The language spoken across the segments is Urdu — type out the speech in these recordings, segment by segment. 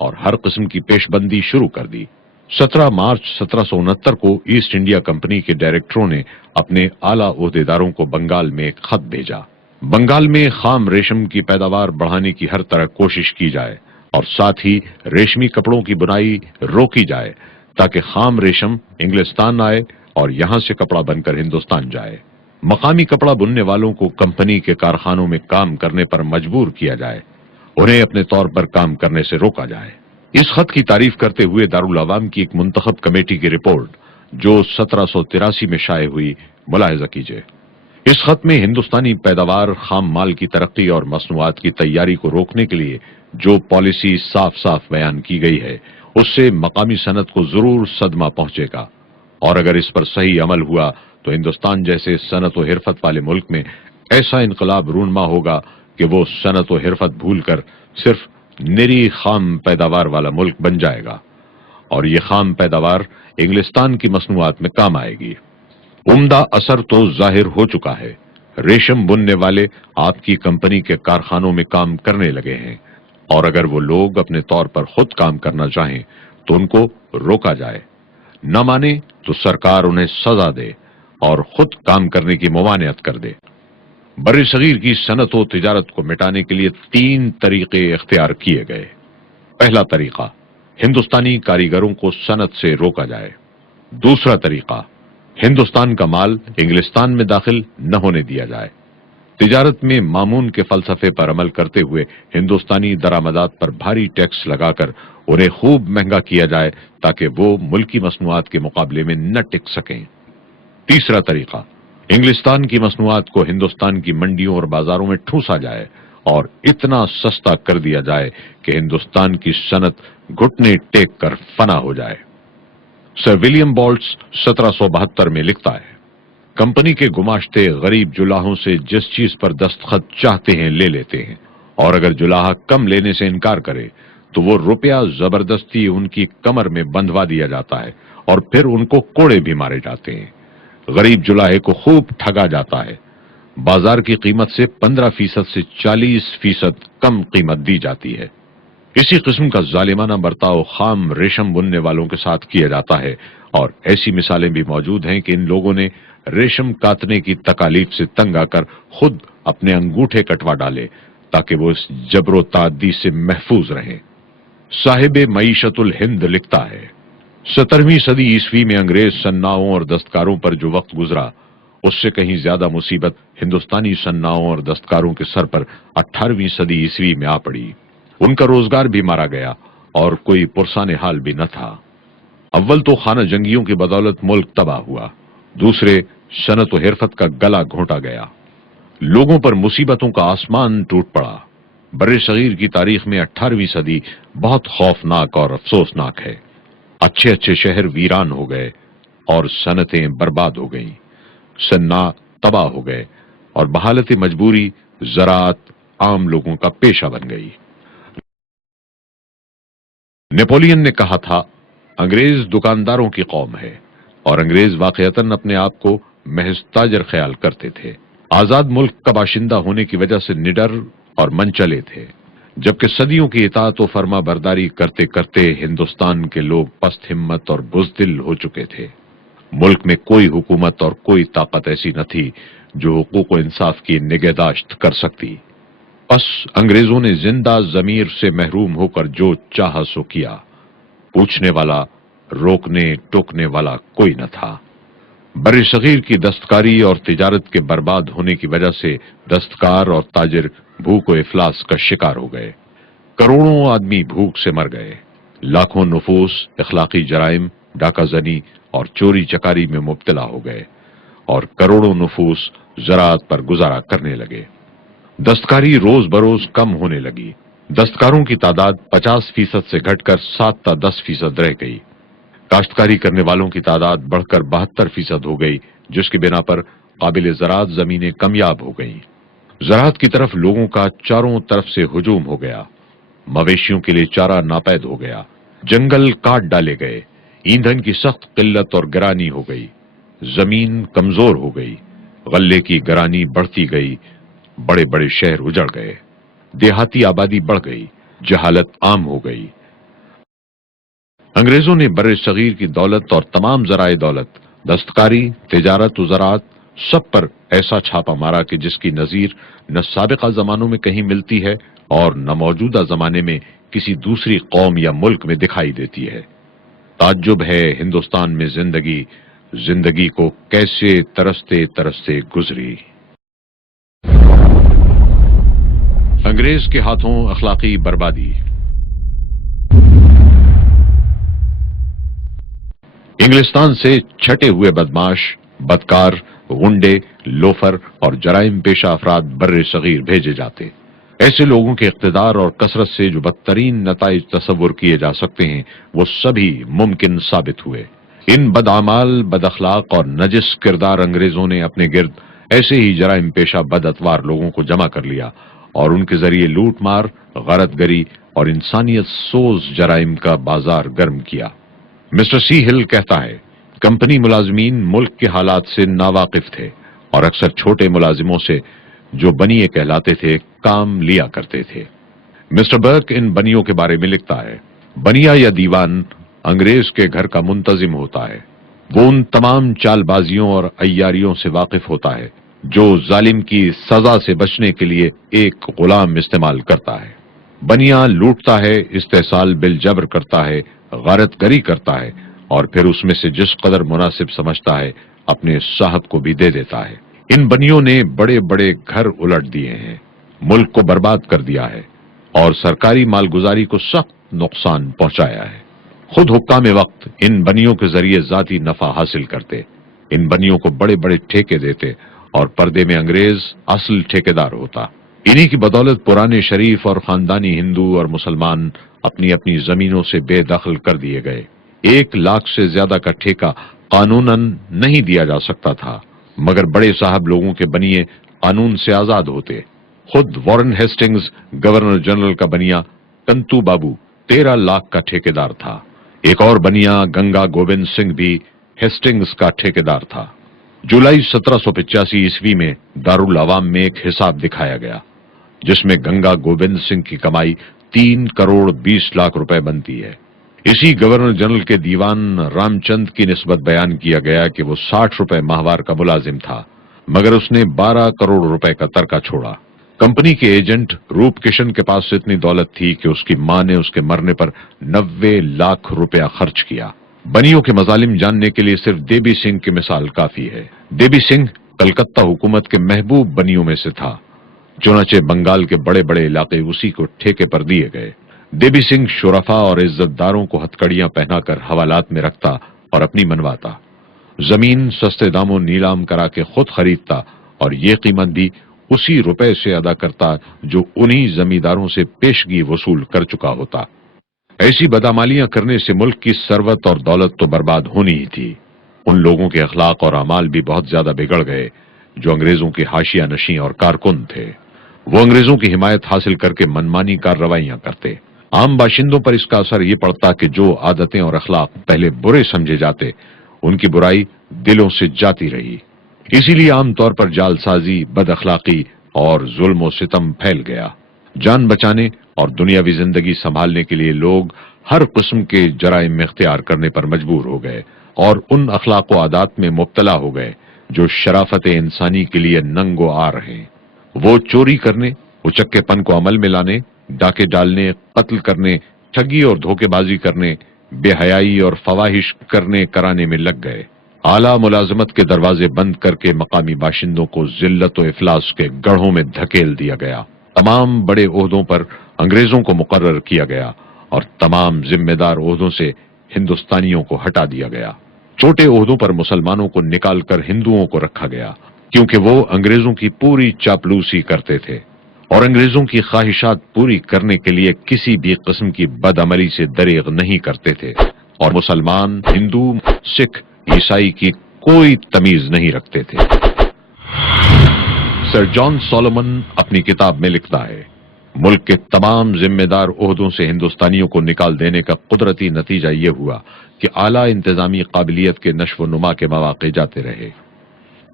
اور ہر قسم کی پیش بندی شروع کر دی۔ 17 مارچ 1769 کو ایسٹ انڈیا کمپنی کے ڈائریکٹروں نے اپنے اعلیٰ عہدیداروں کو بنگال میں ایک خط بھیجا۔ بنگال میں خام ریشم کی پیداوار بڑھانے کی ہر طرح کوشش کی جائے اور ساتھ ہی ریشمی کپڑوں کی بنائی روکی جائے تاکہ خام ریشم انگلستان آئے اور یہاں سے کپڑا بن کر ہندوستان جائے۔ مقامی کپڑا بننے والوں کو کمپنی کے کارخانوں میں کام کرنے پر مجبور کیا جائے، انہیں اپنے طور پر کام کرنے سے روکا جائے۔ اس خط کی تعریف کرتے ہوئے دارالعوام کی ایک منتخب کمیٹی کی رپورٹ جو 1783 میں شائع ہوئی ملاحظہ کیجیے۔ اس خط میں ہندوستانی پیداوار، خام مال کی ترقی اور مصنوعات کی تیاری کو روکنے کے لیے جو پالیسی صاف صاف بیان کی گئی ہے اس سے مقامی صنعت کو ضرور صدمہ پہنچے گا، اور اگر اس پر صحیح عمل ہوا تو ہندوستان جیسے صنعت و حرفت والے ملک میں ایسا انقلاب رونما ہوگا کہ وہ صنعت و حرفت بھول کر صرف نری خام پیداوار والا ملک بن جائے گا، اور یہ خام پیداوار انگلستان کی مصنوعات میں کام آئے گی۔ عمدہ اثر تو ظاہر ہو چکا ہے، ریشم بننے والے آپ کی کمپنی کے کارخانوں میں کام کرنے لگے ہیں، اور اگر وہ لوگ اپنے طور پر خود کام کرنا چاہیں تو ان کو روکا جائے، نہ مانے تو سرکار انہیں سزا دے اور خود کام کرنے کی ممانعت کر دے۔ بر صغیر کی صنعت و تجارت کو مٹانے کے لیے 3 طریقے اختیار کیے گئے۔ پہلا طریقہ، ہندوستانی کاریگروں کو صنعت سے روکا جائے۔ دوسرا طریقہ، ہندوستان کا مال انگلستان میں داخل نہ ہونے دیا جائے۔ تجارت میں مامون کے فلسفے پر عمل کرتے ہوئے ہندوستانی درآمدات پر بھاری ٹیکس لگا کر انہیں خوب مہنگا کیا جائے تاکہ وہ ملکی مصنوعات کے مقابلے میں نہ ٹک سکیں۔ تیسرا طریقہ، انگلستان کی مصنوعات کو ہندوستان کی منڈیوں اور بازاروں میں ٹھوسا جائے اور اتنا سستا کر دیا جائے کہ ہندوستان کی صنعت گھٹنے ٹیک کر فنا ہو جائے۔ سر ولیم بالٹس 1772 میں لکھتا ہے، کمپنی کے گماشتے غریب جلاحوں سے جس چیز پر دستخط چاہتے ہیں لے لیتے ہیں، اور اگر جلاحہ کم لینے سے انکار کرے تو وہ روپیہ زبردستی ان کی کمر میں بندھوا دیا جاتا ہے اور پھر ان کو کوڑے بھی مارے جاتے ہیں۔ غریب جلاحے کو خوب ٹھگا جاتا ہے، بازار کی قیمت سے 15% سے 40% کم قیمت دی جاتی ہے۔ اسی قسم کا ظالمانہ برتاؤ خام ریشم بننے والوں کے ساتھ کیا جاتا ہے، اور ایسی مثالیں بھی موجود ہیں کہ ان لوگوں نے ریشم کاٹنے کی تکالیف سے تنگ آ کر خود اپنے انگوٹھے کٹوا ڈالے تاکہ وہ اس جبر و تعدی سے محفوظ رہیں۔ صاحب معیشت الہند لکھتا ہے، 17ویں صدی عیسوی میں انگریز صناعوں اور دستکاروں پر جو وقت گزرا اس سے کہیں زیادہ مصیبت ہندوستانی صناعوں اور دستکاروں کے سر پر 18ویں صدی عیسوی میں آ پڑی۔ ان کا روزگار بھی مارا گیا اور کوئی پرسان حال بھی نہ تھا۔ اول تو خانہ جنگیوں کی بدولت ملک تباہ ہوا، دوسرے صنعت و حرفت کا گلا گھونٹا گیا، لوگوں پر مصیبتوں کا آسمان ٹوٹ پڑا۔ بر صغیر کی تاریخ میں 18ویں صدی بہت خوفناک اور افسوسناک ہے۔ اچھے اچھے شہر ویران ہو گئے اور صنعتیں برباد ہو گئیں، صناع تباہ ہو گئے اور بحالت مجبوری زراعت عام لوگوں کا پیشہ بن گئی۔ نیپولین نے کہا تھا، انگریز دکانداروں کی قوم ہے، اور انگریز واقعتاً اپنے آپ کو محض تاجر خیال کرتے تھے۔ آزاد ملک کا باشندہ ہونے کی وجہ سے نڈر اور منچلے تھے، جبکہ صدیوں کی اطاعت و فرما برداری کرتے کرتے ہندوستان کے لوگ پست ہمت اور بزدل ہو چکے تھے۔ ملک میں کوئی حکومت اور کوئی طاقت ایسی نہ تھی جو حقوق و انصاف کی نگہداشت کر سکتی۔ بس انگریزوں نے زندہ ضمیر سے محروم ہو کر جو چاہا سو کیا، پوچھنے والا، روکنے ٹوکنے والا کوئی نہ تھا۔ بر صغیر کی دستکاری اور تجارت کے برباد ہونے کی وجہ سے دستکار اور تاجر بھوک و افلاس کا شکار ہو گئے، کروڑوں آدمی بھوک سے مر گئے، لاکھوں نفوس اخلاقی جرائم، ڈاکہ زنی اور چوری چکاری میں مبتلا ہو گئے، اور کروڑوں نفوس زراعت پر گزارا کرنے لگے۔ دستکاری روز بروز کم ہونے لگی، دستکاروں کی تعداد 50% سے گھٹ کر 7 تا 10% رہ گئی، کاشتکاری کرنے والوں کی تعداد بڑھ کر 72% ہو گئی، جس کی بنا پر قابل زراعت زمینیں کمیاب ہو گئیں۔ زراعت کی طرف لوگوں کا چاروں طرف سے ہجوم ہو گیا، مویشیوں کے لیے چارہ ناپید ہو گیا، جنگل کاٹ ڈالے گئے، ایندھن کی سخت قلت اور گرانی ہو گئی، زمین کمزور ہو گئی، غلے کی گرانی بڑھتی گئی، بڑے بڑے شہر اجڑ گئے، دیہاتی آبادی بڑھ گئی، جہالت عام ہو گئی، انگریزوں نے بر صغیر کی دولت اور تمام ذرائع دولت، دستکاری، تجارت و زراعت سب پر ایسا چھاپا مارا کہ جس کی نظیر نہ سابقہ زمانوں میں کہیں ملتی ہے اور نہ موجودہ زمانے میں کسی دوسری قوم یا ملک میں دکھائی دیتی ہے۔ تعجب ہے ہندوستان میں زندگی کو کیسے ترستے ترستے گزری۔ انگریز کے ہاتھوں اخلاقی بربادی۔ انگلستان سے چھٹے ہوئے بدماش، بدکار، غنڈے، لوفر اور جرائم پیشہ افراد بر صغیر بھیجے جاتے۔ ایسے لوگوں کے اقتدار اور کثرت سے جو بدترین نتائج تصور کیے جا سکتے ہیں وہ سبھی ممکن ثابت ہوئے۔ ان بدعمال، بد اخلاق اور نجس کردار انگریزوں نے اپنے گرد ایسے ہی جرائم پیشہ بد اتوار لوگوں کو جمع کر لیا اور ان کے ذریعے لوٹ مار، غارت گری اور انسانیت سوز جرائم کا بازار گرم کیا۔ مسٹر سی ہل کہتا ہے، کمپنی ملازمین ملک کے حالات سے ناواقف تھے اور اکثر چھوٹے ملازموں سے جو بنیے کہلاتے تھے کام لیا کرتے تھے۔ مسٹر برک ان بنیوں کے بارے میں لکھتا ہے، بنیا یا دیوان انگریز کے گھر کا منتظم ہوتا ہے۔ وہ ان تمام چال بازیوں اور عیاریوں سے واقف ہوتا ہے جو ظالم کی سزا سے بچنے کے لیے ایک غلام استعمال کرتا ہے۔ بنیا لوٹتا ہے، استحصال بالجبر کرتا ہے، غارت گری کرتا ہے اور پھر اس میں سے جس قدر مناسب سمجھتا ہے اپنے صاحب کو بھی دے دیتا ہے۔ ان بنیوں نے بڑے بڑے گھر الٹ دیے ہیں، ملک کو برباد کر دیا ہے اور سرکاری مالگزاری کو سخت نقصان پہنچایا ہے۔ خود حکام وقت ان بنیوں کے ذریعے ذاتی نفع حاصل کرتے، ان بنیوں کو بڑے بڑے ٹھیکے دیتے اور پردے میں انگریز اصل ٹھیکیدار ہوتا۔ انہی کی بدولت پرانے شریف اور خاندانی ہندو اور مسلمان اپنی اپنی زمینوں سے بے دخل کر دیے گئے۔ 1,00,000 سے زیادہ کا ٹھیکہ قانوناً نہیں دیا جا سکتا تھا، مگر بڑے صاحب لوگوں کے بنیے قانون سے آزاد ہوتے۔ خود وارن ہیسٹنگز گورنر جنرل کا بنیا کنتو بابو 13,00,000 کا ٹھیکیدار تھا۔ ایک اور بنیا گنگا گوبند سنگھ بھی ہیسٹنگز کا ٹھیکیدار تھا۔ جولائی 1785 عیسوی میں دارالعوام میں ایک حساب دکھایا گیا جس میں گنگا گوبند سنگھ کی کمائی 3,20,00,000 روپے بنتی ہے۔ اسی گورنر جنرل کے دیوان رام چند کی نسبت بیان کیا گیا کہ وہ 60 روپے ماہوار کا ملازم تھا، مگر اس نے 12 کروڑ روپے کا ترکہ چھوڑا۔ کمپنی کے ایجنٹ روپ کشن کے پاس اتنی دولت تھی کہ اس کی ماں نے اس کے مرنے پر 90,00,000 روپیہ خرچ کیا۔ بنیوں کے مظالم جاننے کے لیے صرف دیبی سنگھ کی مثال کافی ہے۔ دیبی سنگھ کلکتہ حکومت کے محبوب بنیوں میں سے تھا، چنانچہ بنگال کے بڑے بڑے علاقے اسی کو ٹھیکے پر دیے گئے۔ دیبی سنگھ شرفا اور عزت داروں کو ہتکڑیاں پہنا کر حوالات میں رکھتا اور اپنی منواتا، زمین سستے داموں نیلام کرا کے خود خریدتا اور یہ قیمت بھی اسی روپے سے ادا کرتا جو انہی زمینداروں سے پیشگی وصول کر چکا ہوتا۔ ایسی بدعمالیاں کرنے سے ملک کی ثروت اور دولت تو برباد ہونی ہی تھی، ان لوگوں کے اخلاق اور اعمال بھی بہت زیادہ بگڑ گئے جو انگریزوں کے حاشیہ نشین اور کارکن تھے۔ وہ انگریزوں کی حمایت حاصل کر کے منمانی کارروائیاں کرتے۔ عام باشندوں پر اس کا اثر یہ پڑتا کہ جو عادتیں اور اخلاق پہلے برے سمجھے جاتے ان کی برائی دلوں سے جاتی رہی۔ اسی لیے عام طور پر جال سازی، بد اخلاقی اور ظلم و ستم پھیل گیا۔ جان بچانے اور دنیاوی زندگی سنبھالنے کے لیے لوگ ہر قسم کے جرائم میں اختیار کرنے پر مجبور ہو گئے اور ان اخلاق و عادات میں مبتلا ہو گئے جو شرافت انسانی کے لیے ننگ و عار ہیں۔ وہ چوری کرنے، اچکے پن کو عمل میں لانے، ڈاکے ڈالنے، قتل کرنے، ٹھگی اور دھوکے بازی کرنے، بے حیائی اور فواہش کرانے میں لگ گئے۔ اعلیٰ ملازمت کے دروازے بند کر کے مقامی باشندوں کو ذلت و افلاس کے گڑھوں میں دھکیل دیا گیا۔ تمام بڑے عہدوں پر انگریزوں کو مقرر کیا گیا اور تمام ذمہ دار عہدوں سے ہندوستانیوں کو ہٹا دیا گیا۔ چھوٹے عہدوں پر مسلمانوں کو نکال کر ہندوؤں کو رکھا گیا کیونکہ وہ انگریزوں کی پوری چاپلوسی کرتے تھے اور انگریزوں کی خواہشات پوری کرنے کے لیے کسی بھی قسم کی بد عملی سے دریغ نہیں کرتے تھے، اور مسلمان، ہندو، سکھ، عیسائی کی کوئی تمیز نہیں رکھتے تھے۔ سر جان سولومن اپنی کتاب میں لکھتا ہے، ملک کے تمام ذمہ دار عہدوں سے ہندوستانیوں کو نکال دینے کا قدرتی نتیجہ یہ ہوا کہ اعلیٰ انتظامی قابلیت کے نشو و نما کے مواقع جاتے رہے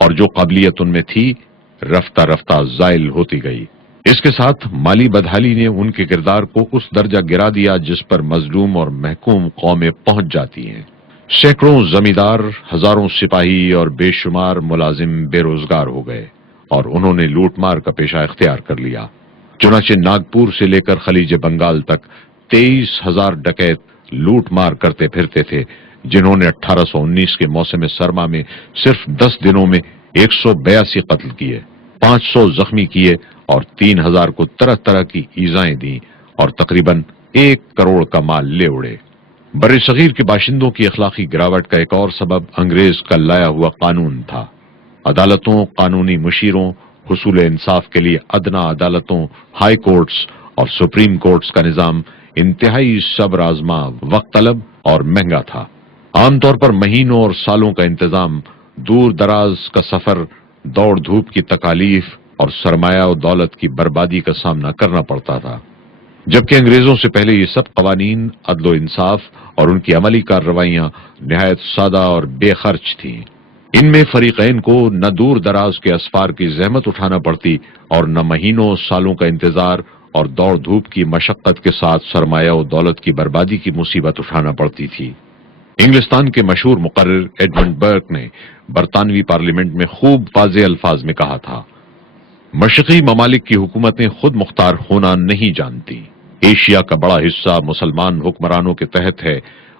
اور جو قابلیت ان میں تھی رفتہ رفتہ زائل ہوتی گئی۔ اس کے ساتھ مالی بدحالی نے ان کے کردار کو اس درجہ گرا دیا جس پر مظلوم اور محکوم قومیں پہنچ جاتی ہیں۔ سینکڑوں زمیندار، ہزاروں سپاہی اور بے شمار ملازم بے روزگار ہو گئے اور انہوں نے لوٹ مار کا پیشہ اختیار کر لیا۔ چنانچہ ناگپور سے لے کر خلیج بنگال تک 23,000 ڈکیت لوٹ مار کرتے پھرتے تھے، جنہوں نے 1819 کے موسم سرما میں صرف 10 دنوں میں 182 قتل کیے، 500 زخمی کیے اور 3,000 کو طرح طرح کی ایذائیں دیں اور تقریباً 1 کروڑ کا مال لے اڑے۔ بر صغیر کے باشندوں کی اخلاقی گراوٹ کا ایک اور سبب انگریز کا لایا ہوا قانون تھا۔ عدالتوں، قانونی مشیروں، حصول انصاف کے لیے ادنا عدالتوں، ہائی کورٹس اور سپریم کورٹس کا نظام انتہائی صبر آزما، وقت طلب اور مہنگا تھا۔ عام طور پر مہینوں اور سالوں کا انتظام، دور دراز کا سفر، دوڑ دھوپ کی تکالیف اور سرمایہ و دولت کی بربادی کا سامنا کرنا پڑتا تھا، جبکہ انگریزوں سے پہلے یہ سب قوانین، عدل و انصاف اور ان کی عملی کارروائیاں نہایت سادہ اور بے خرچ تھیں۔ ان میں فریقین کو نہ دور دراز کے اسفار کی زحمت اٹھانا پڑتی اور نہ مہینوں سالوں کا انتظار اور دوڑ دھوپ کی مشقت کے ساتھ سرمایہ و دولت کی بربادی کی مصیبت اٹھانا پڑتی تھی۔ انگلستان کے مشہور مقرر ایڈمنڈ برک نے برطانوی پارلیمنٹ میں خوب واضح الفاظ میں کہا تھا، مشرقی ممالک کی حکومتیں خود مختار ہونا نہیں جانتی۔ ایشیا کا بڑا حصہ مسلمان حکمرانوں کے تحت ہے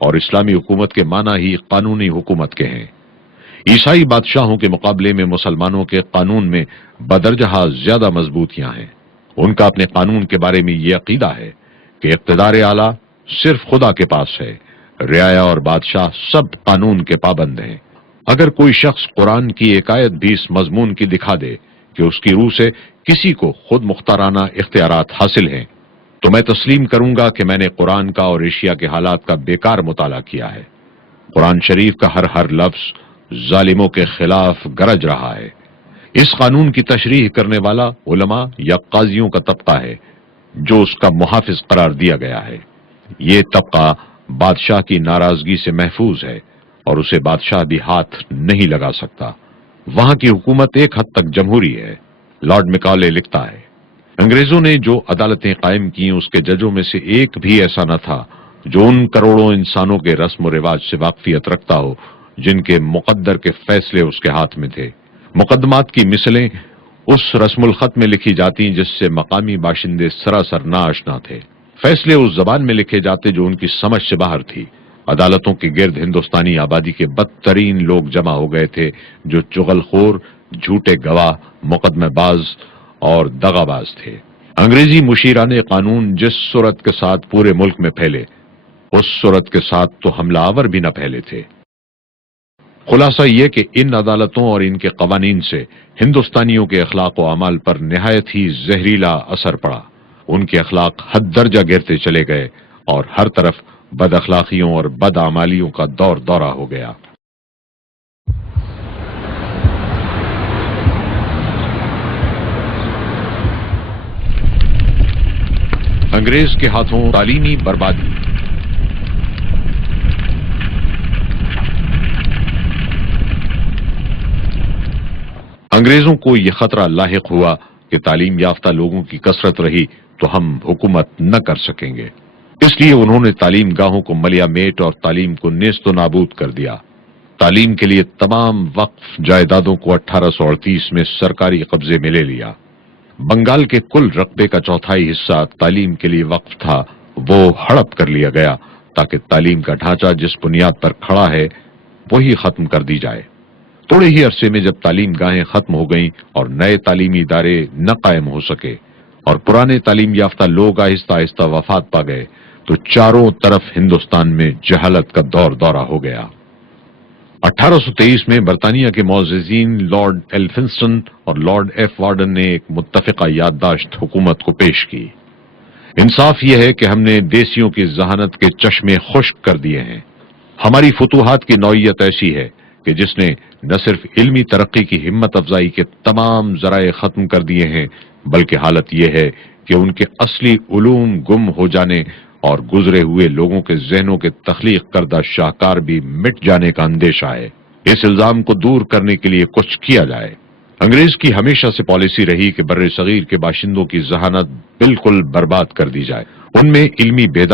اور اسلامی حکومت کے معنی ہی قانونی حکومت کے ہیں۔ عیسائی بادشاہوں کے مقابلے میں مسلمانوں کے قانون میں بدرجہ زیادہ مضبوطیاں ہیں۔ ان کا اپنے قانون کے بارے میں یہ عقیدہ ہے کہ اقتدار اعلیٰ صرف خدا کے پاس ہے، رعایا اور بادشاہ سب قانون کے پابند ہیں۔ اگر کوئی شخص قرآن کی ایک آیت بھی اس مضمون کی دکھا دے کہ اس کی روح سے کسی کو خود مختارانہ اختیارات حاصل ہیں، تو میں تسلیم کروں گا کہ میں نے قرآن کا اور ایشیا کے حالات کا بیکار مطالعہ کیا ہے۔ قرآن شریف کا ہر لفظ ظالموں کے خلاف گرج رہا ہے۔ اس قانون کی تشریح کرنے والا علماء یا قاضیوں کا طبقہ ہے جو اس کا محافظ قرار دیا گیا ہے۔ یہ طبقہ بادشاہ کی ناراضگی سے محفوظ ہے اور اسے بادشاہ بھی ہاتھ نہیں لگا سکتا۔ وہاں کی حکومت ایک حد تک جمہوری ہے۔ لارڈ میکالے لکھتا ہے، انگریزوں نے جو عدالتیں قائم کی اس کے ججوں میں سے ایک بھی ایسا نہ تھا جو ان کروڑوں انسانوں کے رسم و رواج سے واقفیت رکھتا ہو جن کے مقدر کے فیصلے اس کے ہاتھ میں تھے۔ مقدمات کی مثلیں اس رسم الخط میں لکھی جاتی جس سے مقامی باشندے سراسر ناآشنا تھے۔ فیصلے اس زبان میں لکھے جاتے جو ان کی سمجھ سے باہر تھی۔ عدالتوں کے گرد ہندوستانی آبادی کے بدترین لوگ جمع ہو گئے تھے جو چغل خور، جھوٹے گواہ، مقدمہ باز اور دغا باز تھے۔ انگریزی مشیران قانون جس صورت کے ساتھ پورے ملک میں پھیلے، اس صورت کے ساتھ تو حملہ آور بھی نہ پھیلے تھے۔ خلاصہ یہ کہ ان عدالتوں اور ان کے قوانین سے ہندوستانیوں کے اخلاق و اعمال پر نہایت ہی زہریلا اثر پڑا۔ ان کے اخلاق حد درجہ گرتے چلے گئے اور ہر طرف بد اخلاقیوں اور بد اعمالیوں کا دور دورہ ہو گیا۔ انگریز کے ہاتھوں تعلیمی بربادی۔ انگریزوں کو یہ خطرہ لاحق ہوا کہ تعلیم یافتہ لوگوں کی کثرت رہی تو ہم حکومت نہ کر سکیں گے۔ اس لیے انہوں نے تعلیم گاہوں کو ملیا میٹ اور تعلیم کو نیست و نابود کر دیا۔ تعلیم کے لیے تمام وقف جائیدادوں کو 1838 میں سرکاری قبضے میں لے لیا۔ بنگال کے کل رقبے کا 1/4 حصہ تعلیم کے لیے وقف تھا، وہ ہڑپ کر لیا گیا تاکہ تعلیم کا ڈھانچہ جس بنیاد پر کھڑا ہے وہی ختم کر دی جائے۔ تھوڑے ہی عرصے میں جب تعلیم گاہیں ختم ہو گئیں اور نئے تعلیمی ادارے نہ قائم ہو سکے اور پرانے تعلیم یافتہ لوگ آہستہ آہستہ وفات پا گئے تو چاروں طرف ہندوستان میں جہالت کا دور دورہ ہو گیا۔ 1823 میں برطانیہ کے معززین لارڈ ایلفنسٹن اور لارڈ ایف وارڈن نے ایک متفقہ یادداشت حکومت کو پیش کی۔ انصاف یہ ہے کہ ہم نے دیسیوں کی ذہانت کے چشمے خشک کر دیے ہیں۔ ہماری فتوحات کی نوعیت ایسی ہے کہ جس نے نہ صرف علمی ترقی کی ہمت افزائی کے تمام ذرائع ختم کر دیے ہیں بلکہ حالت یہ ہے کہ ان کے اصلی علوم گم ہو جانے اور گزرے ہوئے لوگوں کے ذہنوں کے تخلیق کردہ شاہکار بھی مٹ جانے کا اندیشہ ہے۔ اس الزام کو دور کرنے کے لیے کچھ کیا جائے۔ انگریز کی ہمیشہ سے پالیسی رہی کہ بر صغیر کے باشندوں کی ذہانت بالکل برباد کر دی جائے، ان میں علمی بیداری